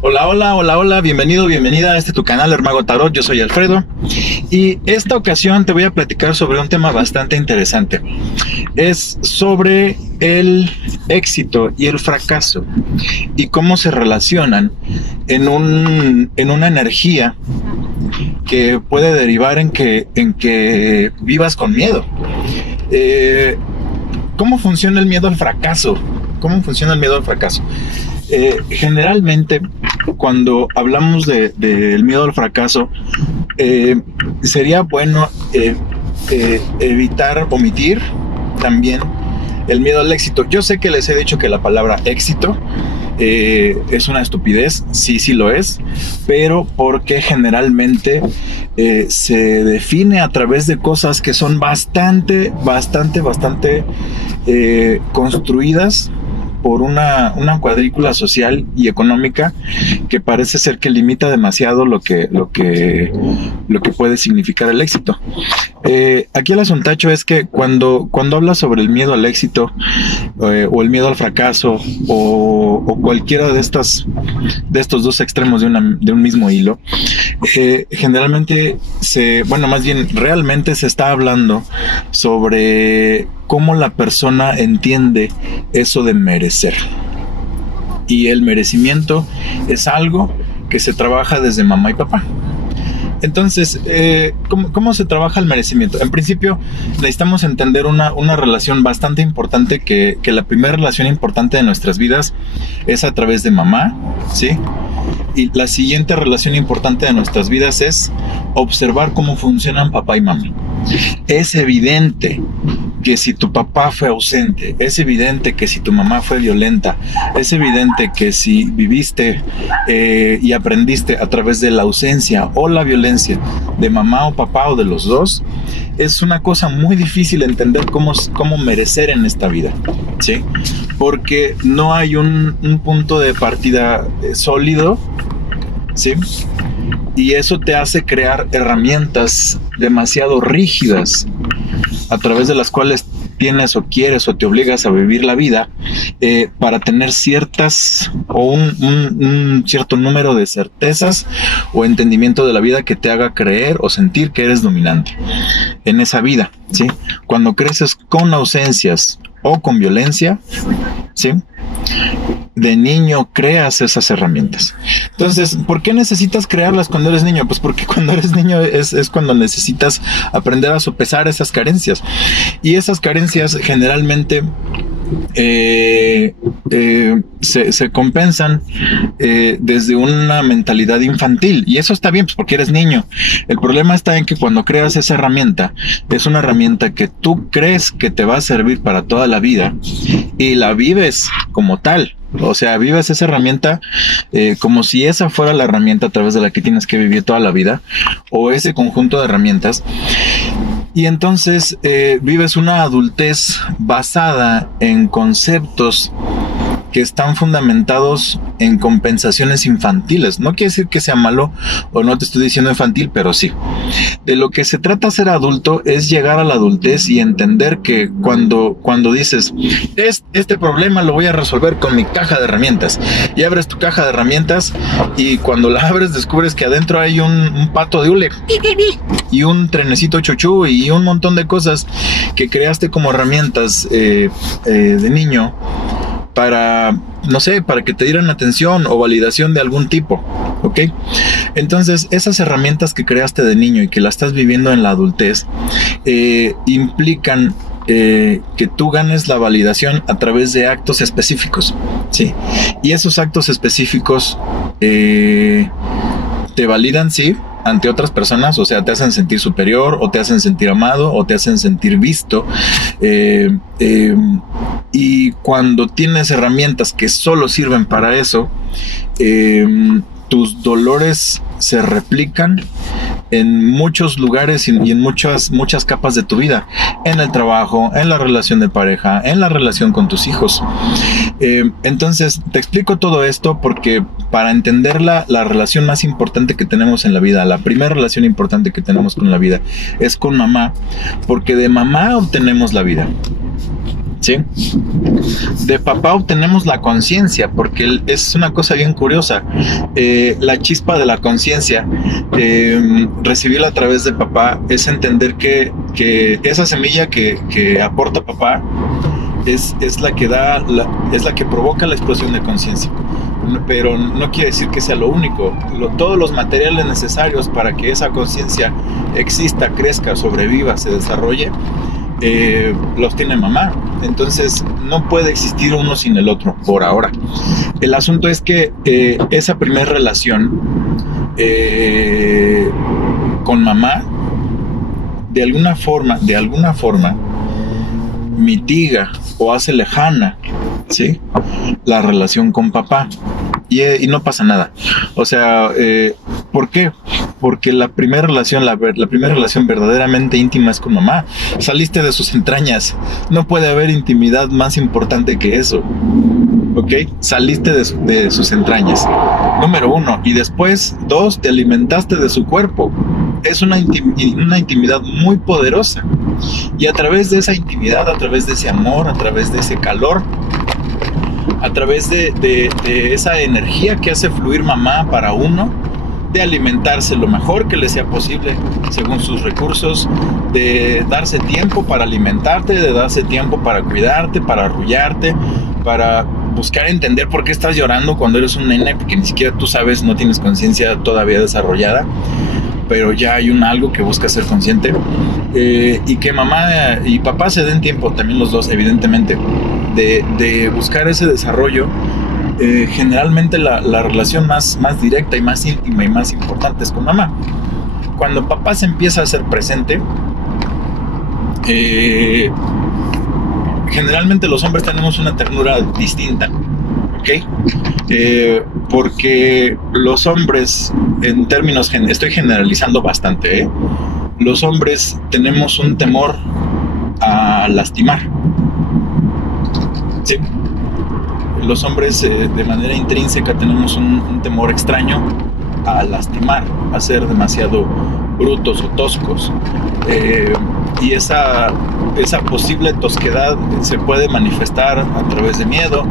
Hola, hola, hola, hola, bienvenido, bienvenida a tu canal Hermago Tarot, yo soy Alfredo y esta ocasión te voy a platicar sobre un tema bastante interesante. Es sobre el éxito y el fracaso y cómo se relacionan en una energía que puede derivar en que vivas con miedo. ¿Cómo funciona el miedo al fracaso? ¿Cómo funciona el miedo al fracaso? Generalmente, cuando hablamos del miedo al fracaso, sería bueno evitar, omitir también el miedo al éxito. Yo sé que les he dicho que la palabra éxito es una estupidez, sí lo es, pero porque generalmente se define a través de cosas que son bastante construidas por una cuadrícula social y económica que parece ser que limita demasiado lo que puede significar el éxito. Aquí el asuntacho es que cuando hablas sobre el miedo al éxito o el miedo al fracaso o cualquiera de estos dos extremos de un mismo hilo, generalmente realmente se está hablando sobre cómo la persona entiende eso de merecer. Y el merecimiento es algo que se trabaja desde mamá y papá. Entonces, ¿cómo se trabaja el merecimiento? En principio, necesitamos entender una relación bastante importante, que la primera relación importante de nuestras vidas es a través de mamá, ¿sí? Y la siguiente relación importante de nuestras vidas es observar cómo funcionan papá y mamá. Es evidente que si tu papá fue ausente, es evidente que si tu mamá fue violenta, es evidente que si viviste y aprendiste a través de la ausencia o la violencia de mamá o papá o de los dos, es una cosa muy difícil entender cómo merecer en esta vida, ¿sí? Porque no hay un punto de partida sólido, ¿sí? Y eso te hace crear herramientas demasiado rígidas a través de las cuales tienes o quieres o te obligas a vivir la vida para tener ciertas o un cierto número de certezas o entendimiento de la vida que te haga creer o sentir que eres dominante en esa vida, ¿sí? Cuando creces con ausencias o con violencia, ¿sí?, de niño creas esas herramientas. Entonces, ¿por qué necesitas crearlas cuando eres niño? Pues porque cuando eres niño es cuando necesitas aprender a sopesar esas carencias. Y esas carencias generalmente se compensan desde una mentalidad infantil. Y eso está bien, pues porque eres niño. El problema está en que cuando creas esa herramienta, es una herramienta que tú crees que te va a servir para toda la vida y la vives como tal. O sea, vives esa herramienta como si esa fuera la herramienta a través de la que tienes que vivir toda la vida, o ese conjunto de herramientas. Y entonces vives una adultez basada en conceptos que están fundamentados en compensaciones infantiles. No quiere decir que sea malo, o no te estoy diciendo infantil, pero sí. De lo que se trata ser adulto es llegar a la adultez y entender que cuando dices, este problema lo voy a resolver con mi caja de herramientas, y abres tu caja de herramientas y cuando la abres descubres que adentro hay un pato de hule y un trenecito chuchú y un montón de cosas que creaste como herramientas de niño para, no sé, para que te dieran atención o validación de algún tipo, ¿ok? Entonces, esas herramientas que creaste de niño y que las estás viviendo en la adultez, implican que tú ganes la validación a través de actos específicos, ¿sí? Y esos actos específicos te validan, sí, ante otras personas, o sea, te hacen sentir superior, o te hacen sentir amado, o te hacen sentir visto. Y cuando tienes herramientas que solo sirven para eso, tus dolores se replican en muchos lugares y en muchas capas de tu vida, en el trabajo, en la relación de pareja, en la relación con tus hijos. Entonces te explico todo esto porque para entender la relación más importante que tenemos en la vida, la primera relación importante que tenemos con la vida es con mamá, porque de mamá obtenemos la vida. ¿sí? De papá obtenemos la conciencia, porque es una cosa bien curiosa. La chispa de la conciencia, recibirla a través de papá, es entender que esa semilla que aporta papá es la que es la que provoca la explosión de conciencia. Pero no quiere decir que sea lo único. Todos los materiales necesarios para que esa conciencia exista, crezca, sobreviva, se desarrolle, los tiene mamá. Entonces no puede existir uno sin el otro por ahora. El asunto es que esa primera relación con mamá de alguna forma mitiga o hace lejana, ¿sí?, la relación con papá, y no pasa nada. O sea, ¿por qué? Porque la primera relación verdaderamente íntima es con mamá. Saliste de sus entrañas. No puede haber intimidad más importante que eso. ¿Ok? Saliste de sus entrañas. Número 1. Y después, 2, te alimentaste de su cuerpo. Es una intimidad muy poderosa. Y a través de esa intimidad, a través de ese amor, a través de ese calor, a través de esa energía que hace fluir mamá para uno, de alimentarse lo mejor que le sea posible según sus recursos, de darse tiempo para alimentarte, de darse tiempo para cuidarte, para arrullarte, para buscar entender por qué estás llorando cuando eres un nene, porque ni siquiera tú sabes, no tienes conciencia todavía desarrollada, pero ya hay algo que busca ser consciente, y que mamá y papá se den tiempo, también los dos, evidentemente, de buscar ese desarrollo. Generalmente la relación más directa y más íntima y más importante es con mamá. Cuando papá se empieza a hacer presente, generalmente los hombres tenemos una ternura distinta, ¿ok? Porque los hombres, en términos, estoy generalizando bastante, los hombres tenemos un temor a lastimar, ¿sí? Los hombres, de manera intrínseca, tenemos un temor extraño a lastimar, a ser demasiado brutos o toscos, y esa posible tosquedad se puede manifestar a través de miedo.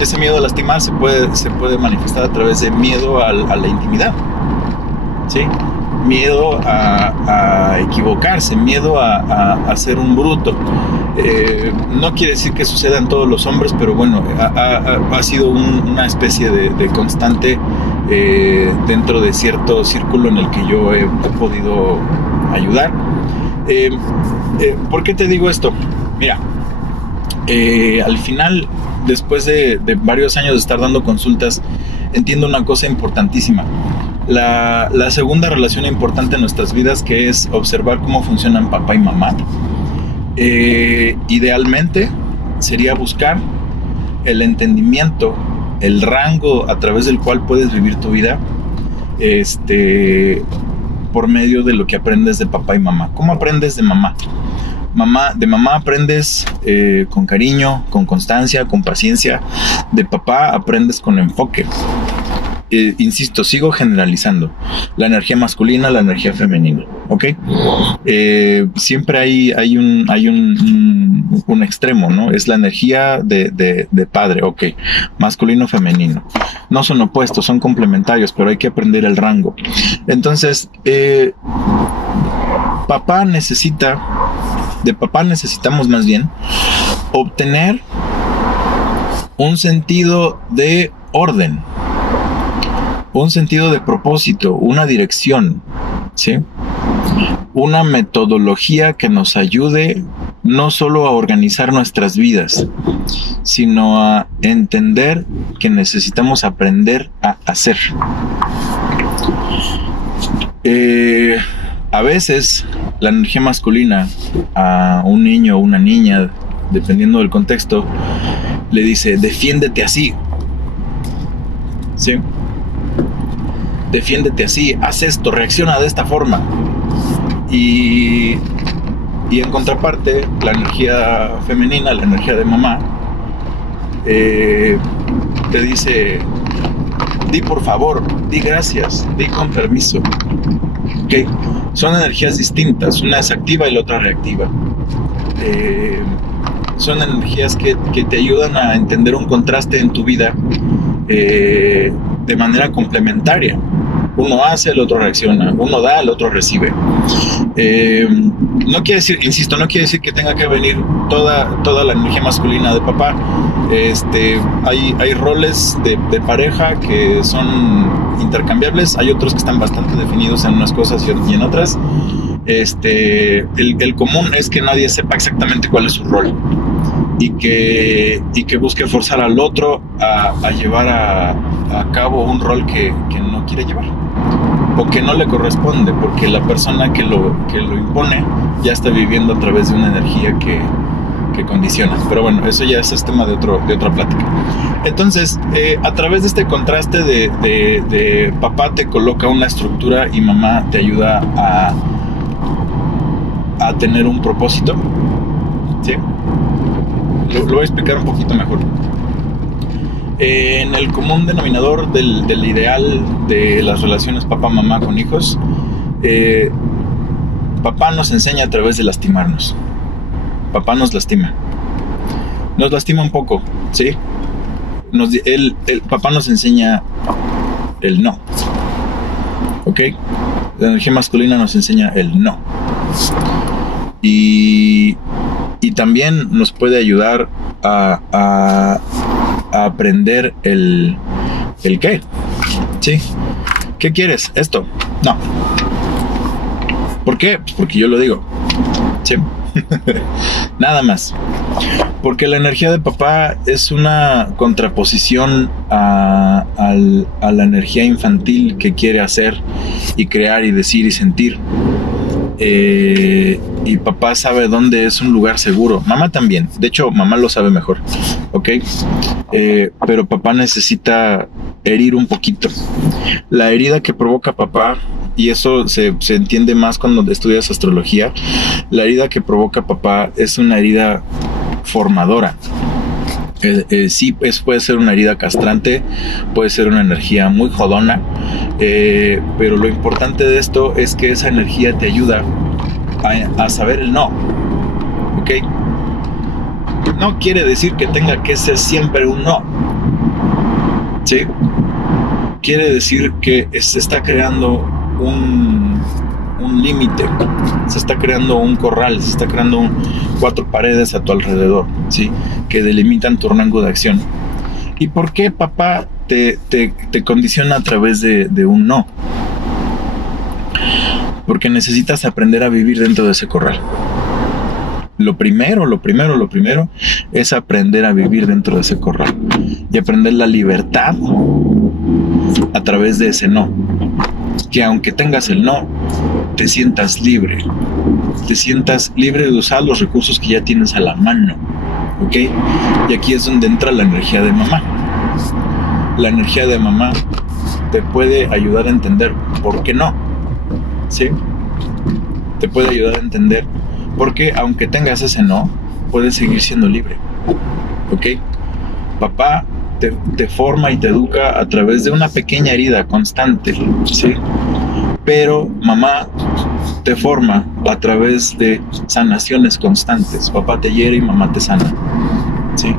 Ese miedo a lastimar se puede manifestar a través de miedo a la intimidad, ¿sí? Miedo a equivocarse, miedo a ser un bruto. No quiere decir que suceda en todos los hombres, pero bueno, ha sido una especie de constante dentro de cierto círculo en el que yo he podido ayudar. ¿Por qué te digo esto? Mira, al final, después de varios años de estar dando consultas, entiendo una cosa importantísima. La segunda relación importante en nuestras vidas, que es observar cómo funcionan papá y mamá, idealmente sería buscar el entendimiento, el rango a través del cual puedes vivir tu vida, por medio de lo que aprendes de papá y mamá. ¿Cómo aprendes de mamá? De mamá aprendes con cariño, con constancia, con paciencia. De papá aprendes con enfoque. Insisto, sigo generalizando. La energía masculina, la energía femenina, ¿ok? Siempre hay un extremo, ¿no? Es la energía de padre, ¿ok? Masculino, femenino. No son opuestos, son complementarios, pero hay que aprender el rango. Entonces, de papá necesitamos más bien obtener un sentido de orden, un sentido de propósito, una dirección, ¿sí? Una metodología que nos ayude no solo a organizar nuestras vidas, sino a entender que necesitamos aprender a hacer. A veces la energía masculina a un niño o una niña, dependiendo del contexto, le dice: defiéndete así, ¿sí? Defiéndete así, haz esto, reacciona de esta forma. Y en contraparte, la energía femenina, la energía de mamá, te dice: di por favor, di gracias, di con permiso. ¿Okay? Son energías distintas, una es activa y la otra reactiva. son energías que te ayudan a entender un contraste en tu vida de manera complementaria. Uno hace, el otro reacciona. Uno da, el otro recibe. No quiere decir, insisto, no quiere decir que tenga que venir toda la energía masculina de papá. Hay roles de pareja que son intercambiables. Hay otros que están bastante definidos en unas cosas y en otras. El común es que nadie sepa exactamente cuál es su rol y que busque forzar al otro a llevar a cabo un rol que no quiere llevar o que no le corresponde, porque la persona que lo impone ya está viviendo a través de una energía que condiciona. Pero bueno, eso ya es tema de otra plática. Entonces, a través de este contraste de papá te coloca una estructura y mamá te ayuda a tener un propósito, ¿sí? Lo voy a explicar un poquito mejor. En el común denominador del ideal de las relaciones papá-mamá con hijos, papá nos enseña a través de lastimarnos. Papá nos lastima un poco, ¿sí? El papá nos enseña el no, ¿ok? La energía masculina nos enseña el no. Y también nos puede ayudar a aprender el qué, ¿sí? ¿Qué quieres? Esto. No. ¿Por qué? Pues porque yo lo digo. Sí. Nada más. Porque la energía de papá es una contraposición a la energía infantil que quiere hacer y crear y decir y sentir. Y papá sabe dónde es un lugar seguro. Mamá también. De hecho, mamá lo sabe mejor. ¿Ok? Pero papá necesita herir un poquito. La herida que provoca papá, y eso se entiende más cuando estudias astrología, la herida que provoca papá es una herida formadora. Sí, puede ser una herida castrante, puede ser una energía muy jodona, pero lo importante de esto es que esa energía te ayuda a saber el no, ¿ok? No quiere decir que tenga que ser siempre un no, ¿sí? Quiere decir que se está creando un límite, se está creando un corral, se está creando 4 paredes a tu alrededor, ¿sí? Que delimitan tu rango de acción. ¿Y por qué papá te condiciona a través de un no? Porque necesitas aprender a vivir dentro de ese corral. Lo primero es aprender a vivir dentro de ese corral y aprender la libertad a través de ese no. Que aunque tengas el no, te sientas libre de usar los recursos que ya tienes a la mano, ¿ok? Y aquí es donde entra la energía de mamá. La energía de mamá te puede ayudar a entender por qué no, ¿sí? Te puede ayudar a entender por qué, aunque tengas ese no, puedes seguir siendo libre, ¿ok? Papá te forma y te educa a través de una pequeña herida constante, ¿sí? Pero mamá te forma a través de sanaciones constantes. Papá te hiere y mamá te sana, ¿sí?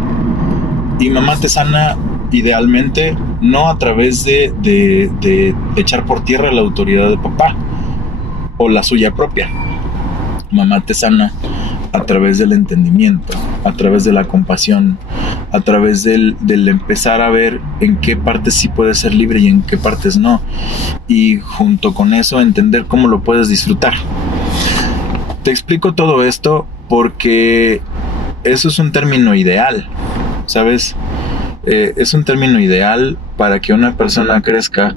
Y mamá te sana idealmente no a través de echar por tierra la autoridad de papá o la suya propia. Mamá te sana a través del entendimiento, a través de la compasión, a través del empezar a ver en qué partes sí puedes ser libre y en qué partes no, y junto con eso entender cómo lo puedes disfrutar. Te explico todo esto porque eso es un término ideal, ¿sabes? Es un término ideal para que una persona crezca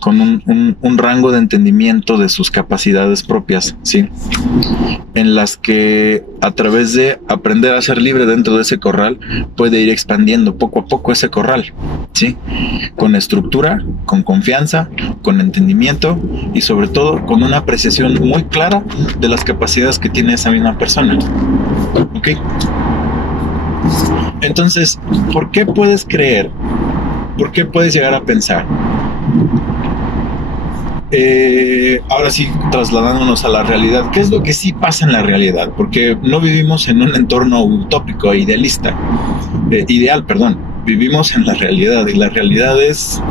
con un rango de entendimiento de sus capacidades propias, ¿sí? En las que a través de aprender a ser libre dentro de ese corral puede ir expandiendo poco a poco ese corral, ¿sí? Con estructura, con confianza, con entendimiento y sobre todo con una apreciación muy clara de las capacidades que tiene esa misma persona, ¿ok? Entonces, ¿por qué puedes creer? ¿Por qué puedes llegar a pensar Ahora sí, trasladándonos a la realidad, ¿qué es lo que sí pasa en la realidad? Porque no vivimos en un entorno utópico e ideal, perdón. Vivimos en la realidad y la realidad es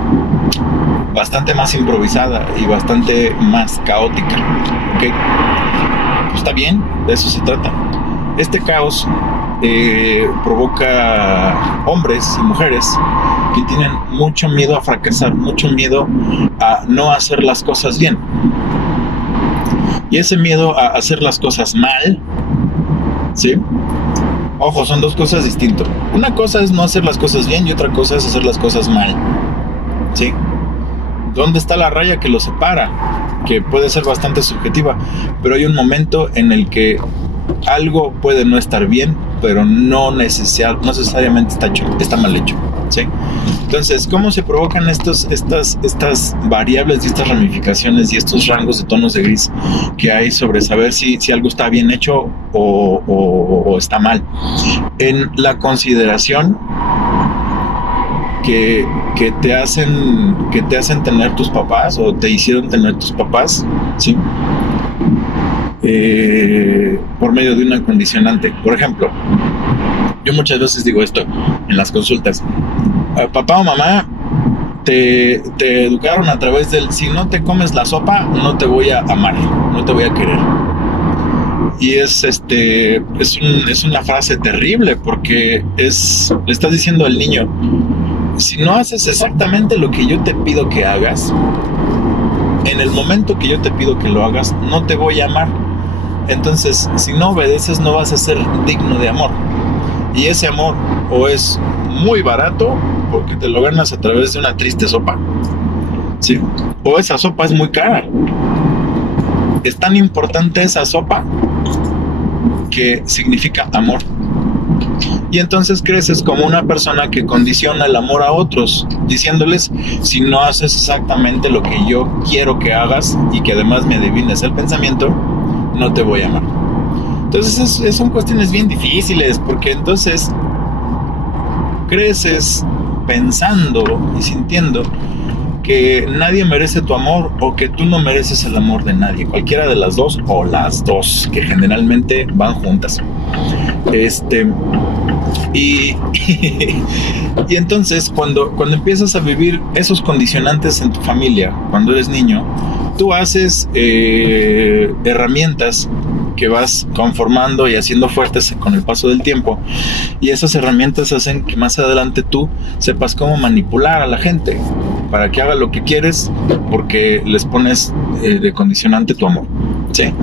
bastante más improvisada y bastante más caótica. ¿Okay? Pues está bien, de eso se trata. Este caos provoca hombres y mujeres que tienen mucho miedo a fracasar, mucho miedo a no hacer las cosas bien. Y ese miedo a hacer las cosas mal, ¿sí? Ojo, son dos cosas distintas. Una cosa es no hacer las cosas bien y otra cosa es hacer las cosas mal, ¿sí? ¿Dónde está la raya que lo separa? Que puede ser bastante subjetiva, pero hay un momento en el que algo puede no estar bien, pero no necesariamente está mal hecho, ¿sí? Entonces, ¿cómo se provocan estas variables y estas ramificaciones y estos rangos de tonos de gris que hay sobre saber si algo está bien hecho o está mal? En la consideración que te hacen tener tus papás o te hicieron tener tus papás, ¿sí? Por medio de una condicionante. Por ejemplo, yo muchas veces digo esto en las consultas: papá o mamá te educaron a través del si no te comes la sopa no te voy a amar, no te voy a querer. Y es una frase terrible, porque le estás diciendo al niño: si no haces exactamente lo que yo te pido que hagas, en el momento que yo te pido que lo hagas, no te voy a amar. Entonces, si no obedeces, no vas a ser digno de amor. Y ese amor o es muy barato, porque te lo ganas a través de una triste sopa, ¿sí? O esa sopa es muy cara. Es tan importante esa sopa que significa amor. Y entonces creces como una persona que condiciona el amor a otros, diciéndoles: si no haces exactamente lo que yo quiero que hagas y que además me adivines el pensamiento, no te voy a amar. Entonces son cuestiones bien difíciles, porque entonces creces pensando y sintiendo que nadie merece tu amor o que tú no mereces el amor de nadie, cualquiera de las dos o las dos, que generalmente van juntas. Y entonces cuando empiezas a vivir esos condicionantes en tu familia, cuando eres niño, tú haces herramientas que vas conformando y haciendo fuertes con el paso del tiempo, y esas herramientas hacen que más adelante tú sepas cómo manipular a la gente para que haga lo que quieres, porque les pones de condicionante tu amor, ¿sí?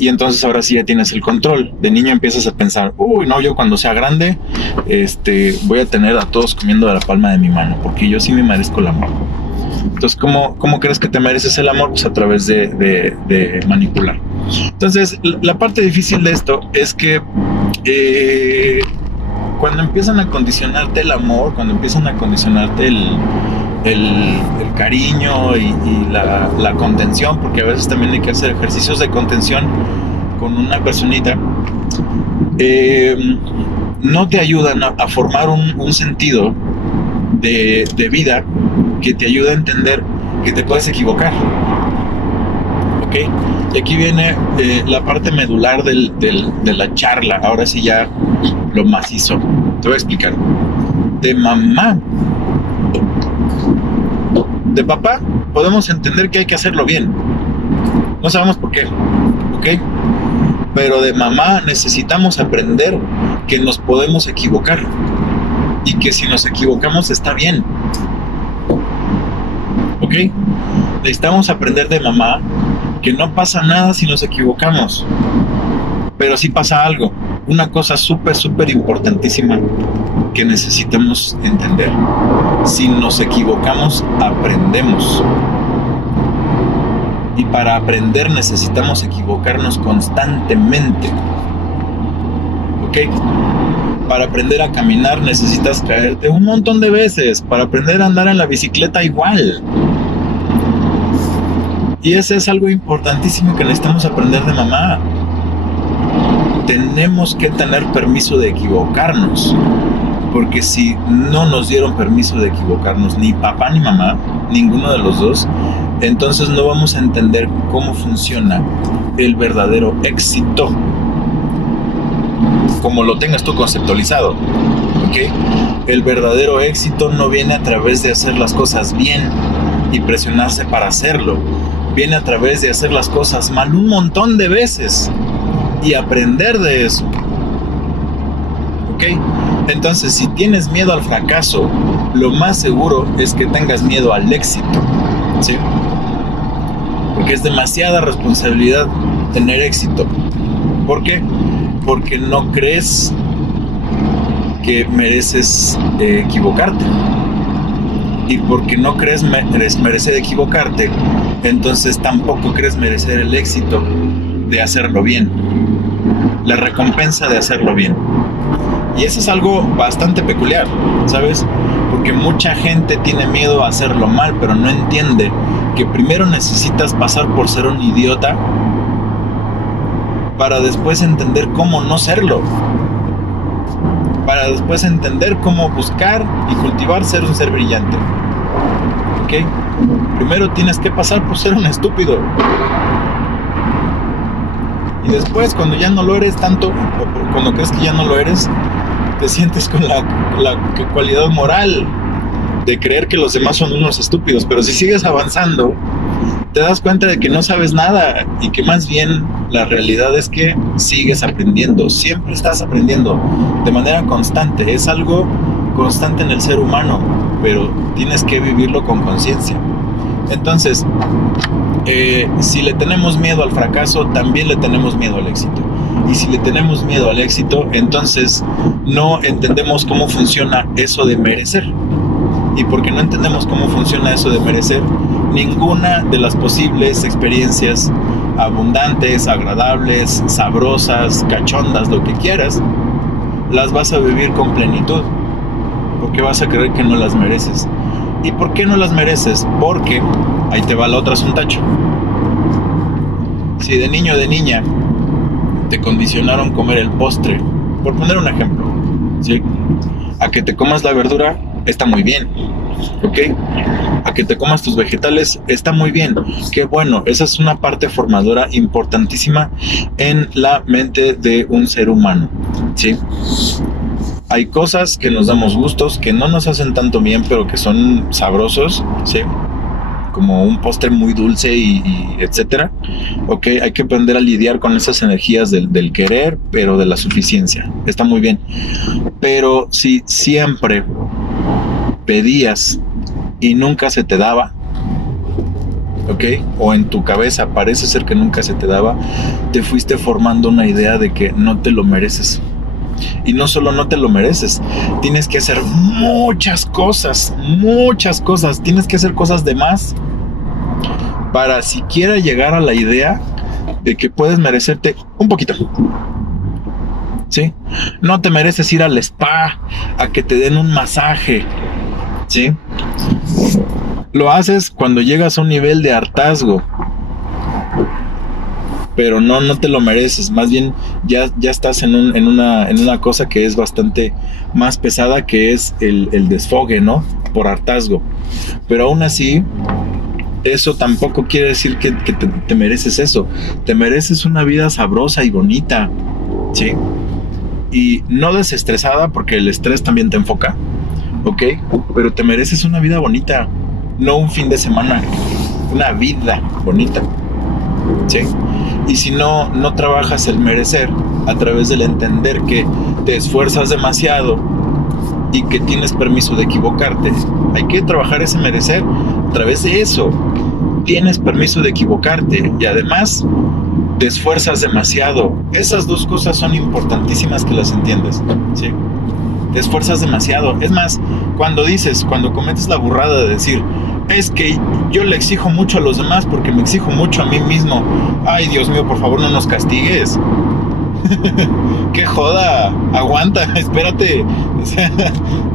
Y entonces ahora sí ya tienes el control. De niño empiezas a pensar: uy, no, yo cuando sea grande voy a tener a todos comiendo de la palma de mi mano, porque yo sí me merezco el amor. Entonces, ¿cómo crees que te mereces el amor? Pues a través de manipular. Entonces, la parte difícil de esto es que cuando empiezan a condicionarte el amor, cuando empiezan a condicionarte el cariño y la contención, porque a veces también hay que hacer ejercicios de contención con una personita, no te ayudan a formar un sentido de vida que te ayuda a entender que te puedes equivocar, ¿ok? Y aquí viene la parte medular de la charla. Ahora sí, ya lo macizo. Te voy a explicar. De mamá, de papá, podemos entender que hay que hacerlo bien. No sabemos por qué, ¿ok? Pero de mamá necesitamos aprender que nos podemos equivocar y que si nos equivocamos está bien, ¿ok? Necesitamos aprender de mamá que no pasa nada si nos equivocamos, pero sí pasa algo, una cosa súper importantísima que necesitamos entender: si nos equivocamos, aprendemos. Y para aprender necesitamos equivocarnos constantemente, ¿ok? Para aprender a caminar necesitas caerte un montón de veces. Para aprender a andar en la bicicleta igual. Y ese es algo importantísimo que necesitamos aprender de tenemos que tener permiso de equivocarnos, Porque si no nos dieron permiso de equivocarnos, ni papá ni mamá, ninguno de los dos, entonces no vamos a entender cómo funciona el verdadero éxito, como lo tengas tú conceptualizado, ¿ok? El verdadero éxito no viene a través de hacer las cosas bien y presionarse para hacerlo. Viene a través de hacer las cosas mal un montón de veces y aprender de eso, ¿ok? Entonces, si tienes miedo al fracaso, lo más seguro es que tengas miedo al éxito, ¿sí? Porque es demasiada responsabilidad tener éxito. ¿Por qué? Porque no crees que mereces equivocarte. Y porque no crees merecer equivocarte, entonces tampoco crees merecer el éxito de hacerlo bien, la recompensa de hacerlo bien. Y eso es algo bastante peculiar, ¿sabes? Porque mucha gente tiene miedo a hacerlo mal, pero no entiende que primero necesitas pasar por ser un idiota para después entender cómo no serlo, para después entender cómo buscar y cultivar ser un ser brillante. ¿Ok? Primero tienes que pasar por ser un estúpido. Y después, cuando ya no lo eres tanto, o cuando crees que ya no lo eres, te sientes con la cualidad moral de creer que los demás son unos estúpidos. Pero si sigues avanzando, te das cuenta de que no sabes nada y que más bien la realidad es que sigues aprendiendo. Siempre estás aprendiendo de manera constante. Es algo constante en el ser humano, pero tienes que vivirlo con conciencia. Entonces, si le tenemos miedo al fracaso, también le tenemos miedo al éxito. Y si le tenemos miedo al éxito, entonces no entendemos cómo funciona eso de merecer. Y porque no entendemos cómo funciona eso de merecer, ninguna de las posibles experiencias abundantes, agradables, sabrosas, cachondas, lo que quieras, las vas a vivir con plenitud. Porque vas a creer que no las mereces. ¿Y por qué no las mereces? Porque, ahí te va el otro asuntacho. Si de niño o de niña te condicionaron comer el postre, por poner un ejemplo, ¿sí? A que te comas la verdura, está muy bien, ¿ok? A que te comas tus vegetales, está muy bien. Qué bueno, esa es una parte formadora importantísima en la mente de un ser humano, ¿sí? Hay cosas que nos damos gustos, que no nos hacen tanto bien, pero que son sabrosos, ¿sí? Como un postre muy dulce y etcétera. Ok, hay que aprender a lidiar con esas energías del querer, pero de la suficiencia. Está muy bien. Pero si siempre pedías y nunca se te daba, ¿ok? O en tu cabeza parece ser que nunca se te daba, te fuiste formando una idea de que no te lo mereces. Y no solo no te lo mereces, tienes que hacer muchas cosas, tienes que hacer cosas de más para siquiera llegar a la idea de que puedes merecerte un poquito, ¿sí? No te mereces ir al spa a que te den un masaje, ¿sí? Lo haces cuando llegas a un nivel de hartazgo, pero no te lo mereces. Más bien ya estás en una cosa que es bastante más pesada, que es el desfogue, ¿no? Por hartazgo. Pero aún así, eso tampoco quiere decir que te mereces eso. Te mereces una vida sabrosa y bonita, ¿sí? Y no desestresada, porque el estrés también te enfoca, ¿ok? Pero te mereces una vida bonita, no un fin de semana, una vida bonita, ¿sí? Y si no trabajas el merecer a través del entender que te esfuerzas demasiado y que tienes permiso de equivocarte, hay que trabajar ese merecer a través de eso. Tienes permiso de equivocarte y además te esfuerzas demasiado. Esas dos cosas son importantísimas que las entiendas, ¿sí? Te esfuerzas demasiado. Es más, cuando cometes la burrada de decir, es que yo le exijo mucho a los demás porque me exijo mucho a mí mismo. Ay, Dios mío, por favor, no nos castigues. ¡Qué joda! Aguanta, espérate. O sea,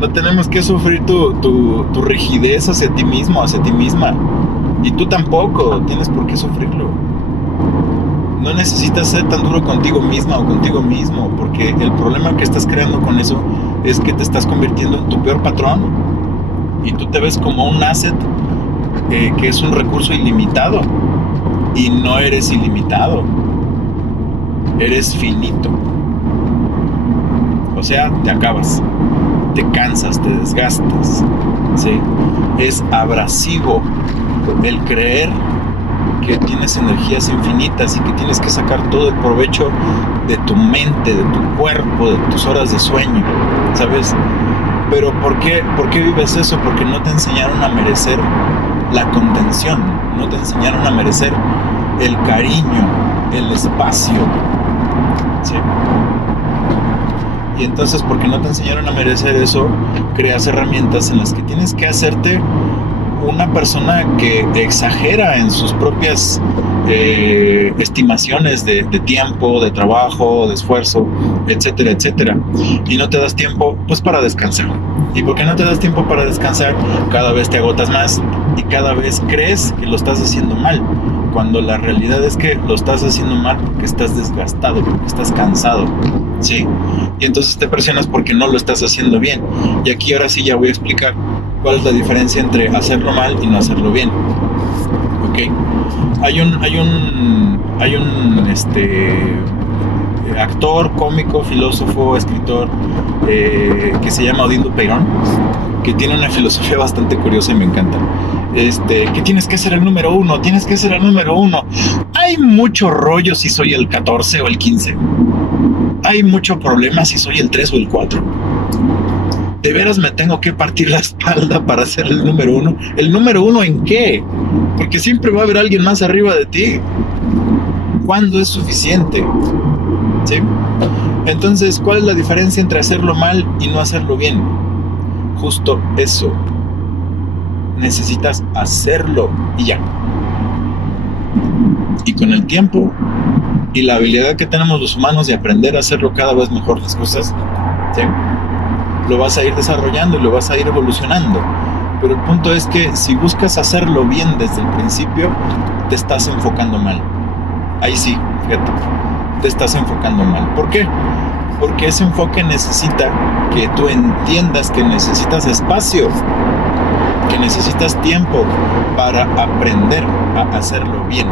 no tenemos que sufrir tu rigidez hacia ti mismo, hacia ti misma. Y tú tampoco tienes por qué sufrirlo. No necesitas ser tan duro contigo misma o contigo mismo, porque el problema que estás creando con eso es que te estás convirtiendo en tu peor patrón y tú te ves como un asset que es un recurso ilimitado, y no eres ilimitado, eres finito. O sea, te acabas, te cansas, te desgastas, ¿sí? Es abrasivo el creer que tienes energías infinitas y que tienes que sacar todo el provecho de tu mente, de tu cuerpo, de tus horas de sueño, ¿sabes? Pero ¿por qué vives eso? Porque no te enseñaron a merecer la contención, no te enseñaron a merecer el cariño, el espacio, ¿sí? Y entonces, porque no te enseñaron a merecer eso, creas herramientas en las que tienes que hacerte una persona que exagera en sus propias estimaciones de tiempo, de trabajo, de esfuerzo, etcétera, etcétera. Y no te das tiempo, pues, para descansar. Y porque no te das tiempo para descansar, cada vez te agotas más y cada vez crees que lo estás haciendo mal, cuando la realidad es que lo estás haciendo mal porque estás desgastado, porque estás cansado, ¿sí? Y entonces te presionas porque no lo estás haciendo bien. Y aquí ahora sí ya voy a explicar cuál es la diferencia entre hacerlo mal y no hacerlo bien. ¿Ok? Hay un actor, cómico, filósofo, escritor que se llama Odín Dupeirón, que tiene una filosofía bastante curiosa y me encanta. Que tienes que ser el número uno, tienes que ser el número uno. Hay mucho rollo si soy el 14 o el 15. Hay mucho problema si soy el 3 o el 4. ¿De veras me tengo que partir la espalda para ser el número uno? ¿El número uno en qué? Porque siempre va a haber alguien más arriba de ti. ¿Cuándo es suficiente? ¿Sí? Entonces, ¿cuál es la diferencia entre hacerlo mal y no hacerlo bien? Justo eso. Necesitas hacerlo y ya. Y con el tiempo y la habilidad que tenemos los humanos de aprender a hacerlo cada vez mejor las cosas, ¿sí?, lo vas a ir desarrollando y lo vas a ir evolucionando. Pero el punto es que si buscas hacerlo bien desde el principio, te estás enfocando mal. Ahí sí, fíjate, te estás enfocando mal. ¿Por qué? Porque ese enfoque necesita que tú entiendas que necesitas espacio, que necesitas tiempo para aprender a hacerlo bien.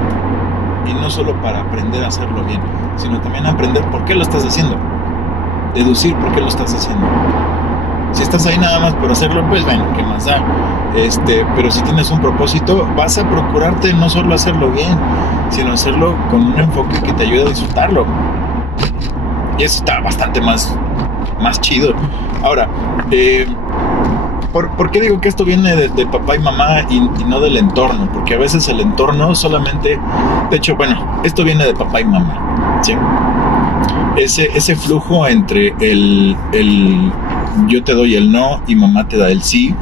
Y no solo para aprender a hacerlo bien, sino también aprender por qué lo estás haciendo. Deducir por qué lo estás haciendo. Si estás ahí nada más por hacerlo, pues bueno, ¿qué más da? Pero si tienes un propósito, vas a procurarte no solo hacerlo bien, sino hacerlo con un enfoque que te ayude a disfrutarlo. Y eso está bastante más chido. Ahora, ¿por qué digo que esto viene de papá y mamá y no del entorno? Porque a veces el entorno solamente... De hecho, bueno, esto viene de papá y mamá, ¿sí? Ese flujo entre el yo te doy el no y mamá te da el sí,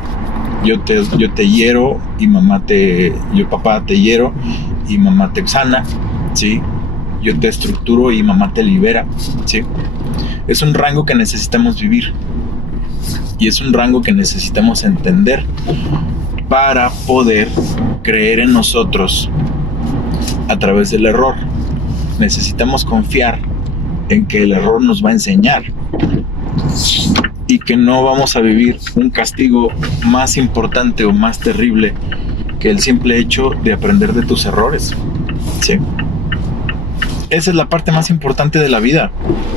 yo te hiero y papá te hiero y mamá te sana, ¿sí? Yo te estructuro y mamá te libera, ¿sí? Es un rango que necesitamos vivir y es un rango que necesitamos entender para poder creer en nosotros a través del error. Necesitamos confiar en que el error nos va a enseñar y que no vamos a vivir un castigo más importante o más terrible que el simple hecho de aprender de tus errores, ¿sí? Esa es la parte más importante de la vida.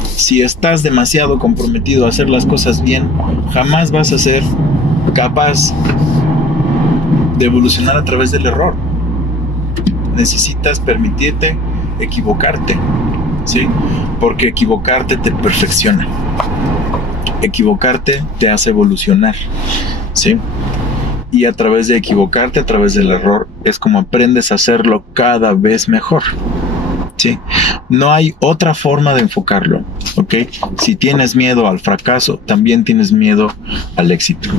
Si estás demasiado comprometido a hacer las cosas bien, jamás vas a ser capaz de evolucionar a través del error. Necesitas permitirte equivocarte, ¿sí? Porque equivocarte te perfecciona. Equivocarte te hace evolucionar, ¿sí? Y a través de equivocarte, a través del error, es como aprendes a hacerlo cada vez mejor, ¿sí? No hay otra forma de enfocarlo, ¿ok? Si tienes miedo al fracaso, también tienes miedo al éxito.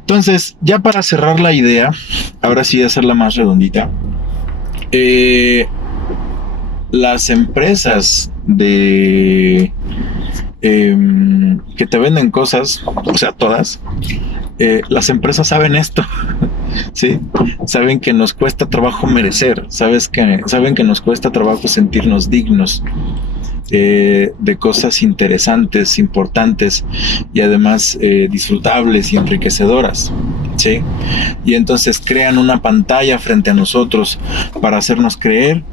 Entonces, ya para cerrar la idea, ahora sí hacerla más redondita, las empresas que te venden cosas, o sea, todas, las empresas saben esto, ¿sí? Saben que nos cuesta trabajo merecer, saben que nos cuesta trabajo sentirnos dignos, de cosas interesantes, importantes y además disfrutables y enriquecedoras, ¿sí? Y entonces crean una pantalla frente a nosotros para hacernos creer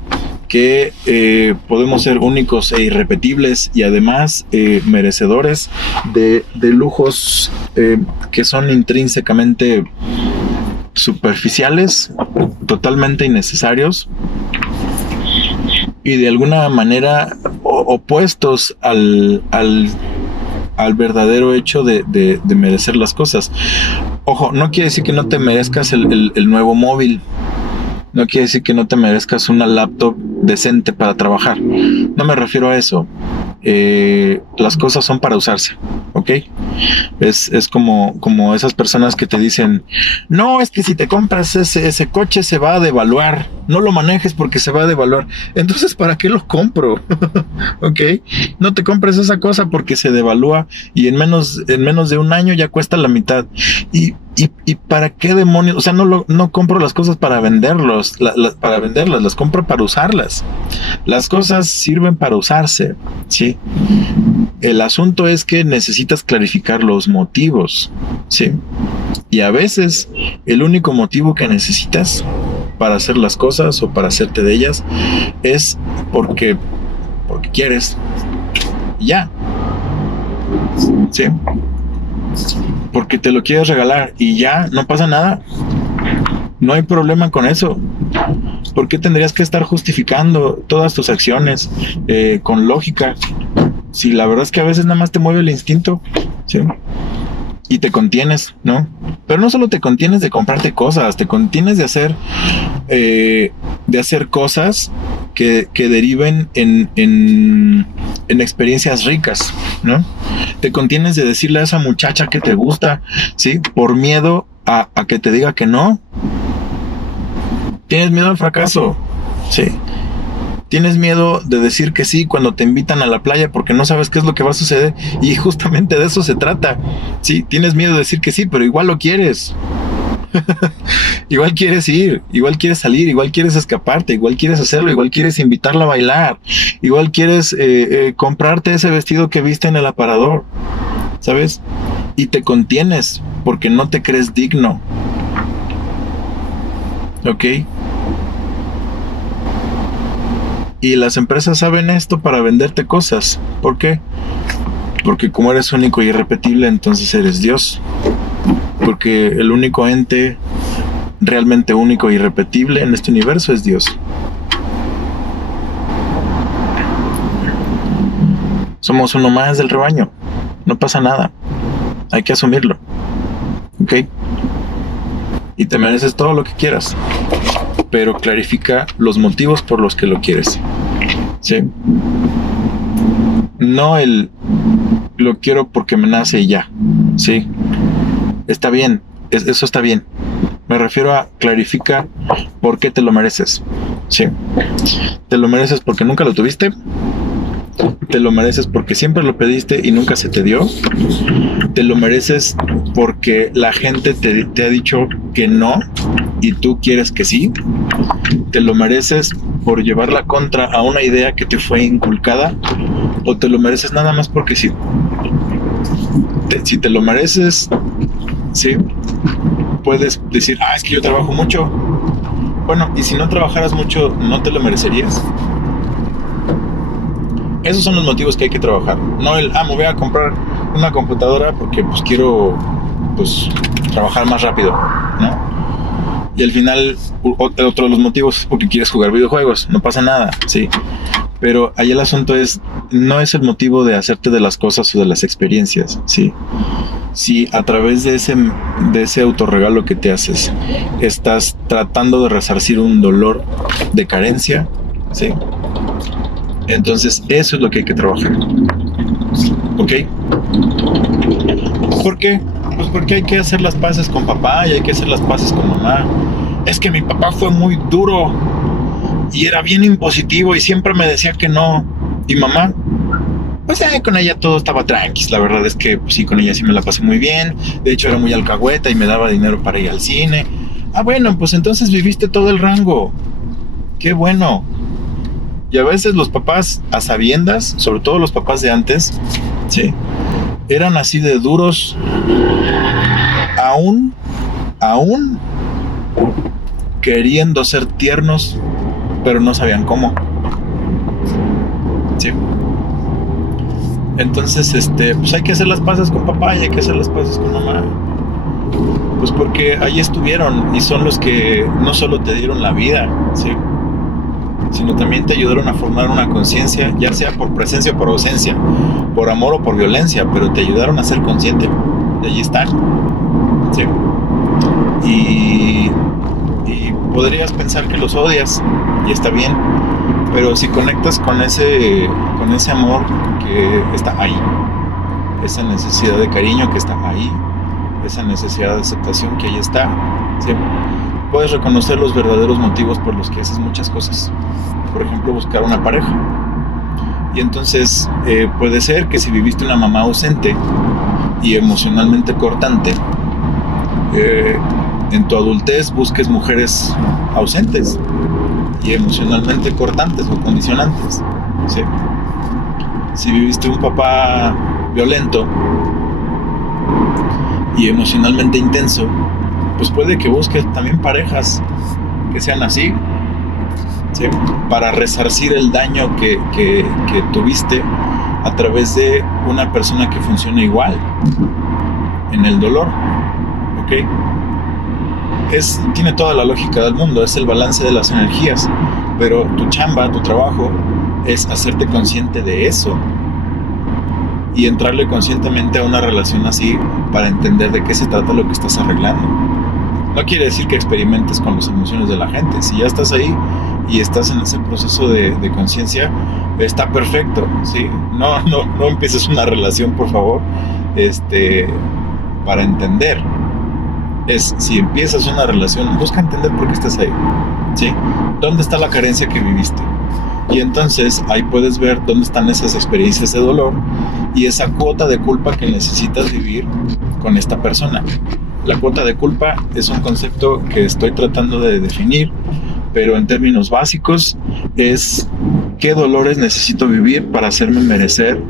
que podemos ser únicos e irrepetibles y además merecedores de lujos que son intrínsecamente superficiales, totalmente innecesarios y de alguna manera opuestos al verdadero hecho de merecer las cosas. Ojo, no quiere decir que no te merezcas el nuevo móvil. No quiere decir que no te merezcas una laptop decente para trabajar. No me refiero a eso. Las cosas son para usarse, ¿ok? Es como esas personas que te dicen, no, es que si te compras ese coche se va a devaluar. No lo manejes porque se va a devaluar. Entonces, ¿para qué lo compro? ¿Ok? No te compres esa cosa porque se devalúa y en menos de un año ya cuesta la mitad. ¿Y para qué demonios? O sea, no compro las cosas para venderlas, las compro para usarlas. Las cosas sirven para usarse, ¿sí? El asunto es que necesitas clarificar los motivos, ¿sí? Y a veces el único motivo que necesitas para hacer las cosas o para hacerte de ellas es porque quieres. Y ya. ¿Sí? Porque te lo quieres regalar y ya, no pasa nada. No hay problema con eso. ¿Por qué tendrías que estar justificando todas tus acciones con lógica? Si la verdad es que a veces nada más te mueve el instinto, ¿sí? Y te contienes, ¿no? Pero no solo te contienes de comprarte cosas, te contienes de hacer cosas que deriven en experiencias ricas, ¿no? Te contienes de decirle a esa muchacha que te gusta, ¿sí? Por miedo a que te diga que no. Tienes miedo al fracaso, ¿sí? Tienes miedo de decir que sí cuando te invitan a la playa porque no sabes qué es lo que va a suceder y justamente de eso se trata, ¿sí? Tienes miedo de decir que sí, pero igual lo quieres. Igual quieres ir, igual quieres salir, igual quieres escaparte, igual quieres hacerlo, igual quieres invitarla a bailar, igual quieres comprarte ese vestido que viste en el aparador, ¿sabes? Y te contienes porque no te crees digno, ¿ok? Y las empresas saben esto para venderte cosas. ¿Por qué? Porque como eres único y irrepetible, entonces eres Dios. Porque el único ente realmente único e irrepetible en este universo es Dios. Somos uno más del rebaño. No pasa nada. Hay que asumirlo. ¿Ok? Y te mereces todo lo que quieras. Pero clarifica los motivos por los que lo quieres. ¿Sí? No lo quiero porque me nace y ya. ¿Sí? Está bien. Eso está bien. Me refiero a clarifica por qué te lo mereces. ¿Sí? ¿Te lo mereces porque nunca lo tuviste? ¿Te lo mereces porque siempre lo pediste y nunca se te dio? ¿Te lo mereces porque la gente te ha dicho que no y tú quieres que sí? ¿Te lo mereces por llevar la contra a una idea que te fue inculcada? ¿O te lo mereces nada más porque sí? Si te lo mereces, sí, puedes decir, es que yo trabajo mucho. Bueno, y si no trabajaras mucho, ¿no te lo merecerías? Esos son los motivos que hay que trabajar. No me voy a comprar una computadora porque pues quiero trabajar más rápido, ¿no? Y al final otro de los motivos es porque quieres jugar videojuegos. No pasa nada, sí. Pero ahí el asunto no es el motivo de hacerte de las cosas o de las experiencias, sí. Si a través de ese autorregalo que te haces estás tratando de resarcir un dolor de carencia, sí, entonces eso es lo que hay que trabajar. ¿Ok? ¿Por qué? Pues porque hay que hacer las paces con papá y hay que hacer las paces con mamá. Es que mi papá fue muy duro y era bien impositivo y siempre me decía que no. ¿Y mamá? Pues con ella todo estaba tranqui. La verdad es que pues, sí, con ella sí me la pasé muy bien. De hecho era muy alcahueta y me daba dinero para ir al cine. Bueno, pues entonces viviste todo el rango. Qué bueno. Y a veces los papás, a sabiendas, sobre todo los papás de antes, ¿sí?, eran así de duros, aún queriendo ser tiernos, pero no sabían cómo. Sí. Entonces, pues hay que hacer las paces con papá y hay que hacer las paces con mamá. Pues porque ahí estuvieron y son los que no solo te dieron la vida, ¿sí?, sino también te ayudaron a formar una conciencia, ya sea por presencia o por ausencia, por amor o por violencia, pero te ayudaron a ser consciente. Y allí están. ¿Sí? Y podrías pensar que los odias, y está bien, pero si conectas con ese amor que está ahí, esa necesidad de cariño que está ahí, esa necesidad de aceptación que ahí está, ¿sí?, puedes reconocer los verdaderos motivos por los que haces muchas cosas. Por ejemplo, buscar una pareja. Y entonces puede ser que si viviste una mamá ausente y emocionalmente cortante, en tu adultez busques mujeres ausentes y emocionalmente cortantes o condicionantes, ¿sí? Si viviste un papá violento y emocionalmente intenso, pues puede que busques también parejas que sean así, ¿sí?, para resarcir el daño que tuviste a través de una persona que funciona igual en el dolor. ¿Ok? Tiene toda la lógica del mundo, es el balance de las energías, pero tu chamba, tu trabajo es hacerte consciente de eso y entrarle conscientemente a una relación así para entender de qué se trata lo que estás arreglando. No quiere decir que experimentes con las emociones de la gente. Si ya estás ahí y estás en ese proceso de conciencia, está perfecto, ¿sí? No empieces una relación, por favor, para entender. Si empiezas una relación, busca entender por qué estás ahí, ¿sí? ¿Dónde está la carencia que viviste? Y entonces ahí puedes ver dónde están esas experiencias de dolor y esa cuota de culpa que necesitas vivir con esta persona. La cuota de culpa es un concepto que estoy tratando de definir, pero en términos básicos es qué dolores necesito vivir para hacerme merecer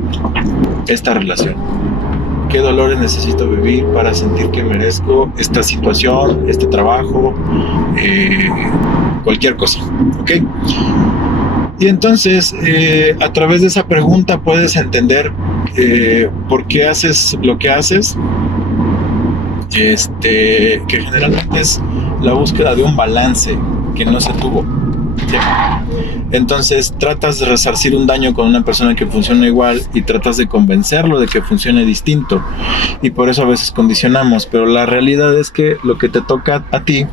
esta relación. ¿Qué dolores necesito vivir para sentir que merezco esta situación, este trabajo, cualquier cosa? ¿Ok? Y entonces, a través de esa pregunta puedes entender por qué haces lo que haces, que generalmente es la búsqueda de un balance que no se tuvo. ¿Sí? Entonces tratas de resarcir un daño con una persona que funciona igual y tratas de convencerlo de que funcione distinto, y por eso a veces condicionamos, pero la realidad es que lo que te toca a ti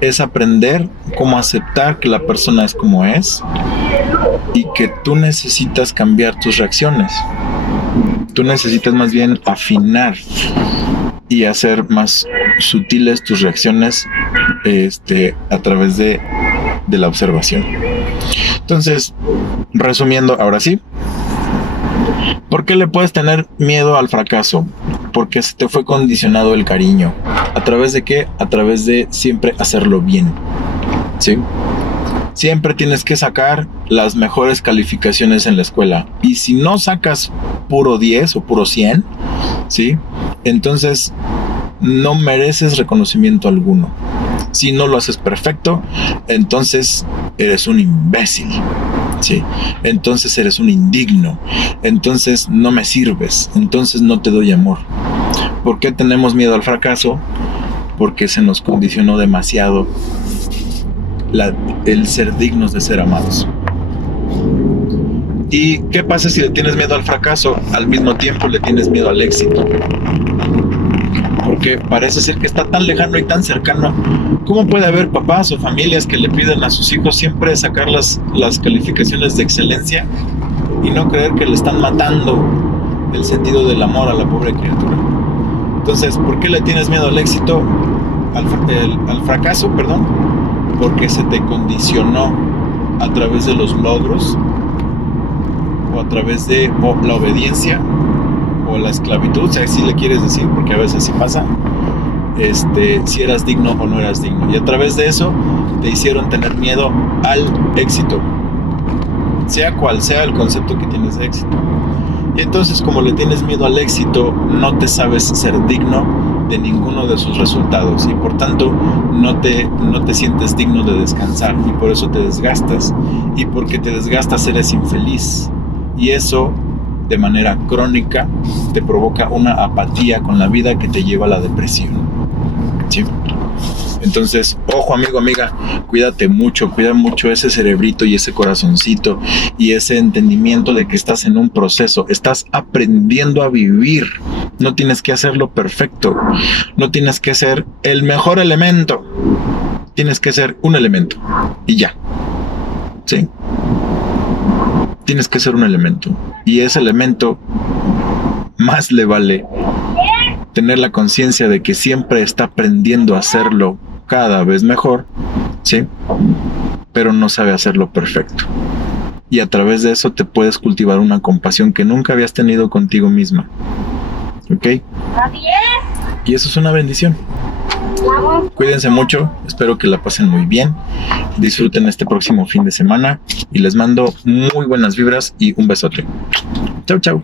es aprender cómo aceptar que la persona es como es y que tú necesitas cambiar tus reacciones. Tú necesitas más bien afinar y hacer más sutiles tus reacciones a través de la observación. Entonces, resumiendo, ahora sí, ¿por qué le puedes tener miedo al fracaso? Porque se te fue condicionado el cariño. ¿A través de qué? A través de siempre hacerlo bien, ¿sí? Siempre tienes que sacar las mejores calificaciones en la escuela. Y si no sacas puro 10 o puro 100, ¿sí?, entonces no mereces reconocimiento alguno. Si no lo haces perfecto, entonces eres un imbécil, ¿sí? Entonces eres un indigno. Entonces no me sirves. Entonces no te doy amor. ¿Por qué tenemos miedo al fracaso? Porque se nos condicionó demasiado el ser dignos de ser amados. ¿Y qué pasa si le tienes miedo al fracaso? Al mismo tiempo le tienes miedo al éxito. Porque parece ser que está tan lejano y tan cercano. ¿Cómo puede haber papás o familias que le piden a sus hijos siempre sacar las calificaciones de excelencia y no creer que le están matando el sentido del amor a la pobre criatura? Entonces, ¿por qué le tienes miedo al éxito? Al fracaso, perdón. Porque se te condicionó a través de los logros, o a través de la obediencia, o la esclavitud, si así le quieres decir, porque a veces así pasa, si eras digno o no eras digno. Y a través de eso te hicieron tener miedo al éxito, sea cual sea el concepto que tienes de éxito. Y entonces, como le tienes miedo al éxito, no te sabes ser digno de ninguno de sus resultados y por tanto no te sientes digno de descansar y por eso te desgastas, y porque te desgastas eres infeliz, y eso de manera crónica te provoca una apatía con la vida que te lleva a la depresión. ¿Sí? Entonces, ojo, amigo, amiga, cuídate mucho, cuida mucho ese cerebrito y ese corazoncito y ese entendimiento de que estás en un proceso, estás aprendiendo a vivir. No tienes que hacerlo perfecto, no tienes que ser el mejor elemento, tienes que ser un elemento y ya. ¿Sí? Tienes que ser un elemento, y ese elemento más le vale tener la conciencia de que siempre está aprendiendo a hacerlo cada vez mejor, ¿sí? Pero no sabe hacerlo perfecto. Y a través de eso te puedes cultivar una compasión que nunca habías tenido contigo misma. ¿Ok? Y eso es una bendición. Cuídense mucho, espero que la pasen muy bien, disfruten este próximo fin de semana y les mando muy buenas vibras y un besote. Chau, chau.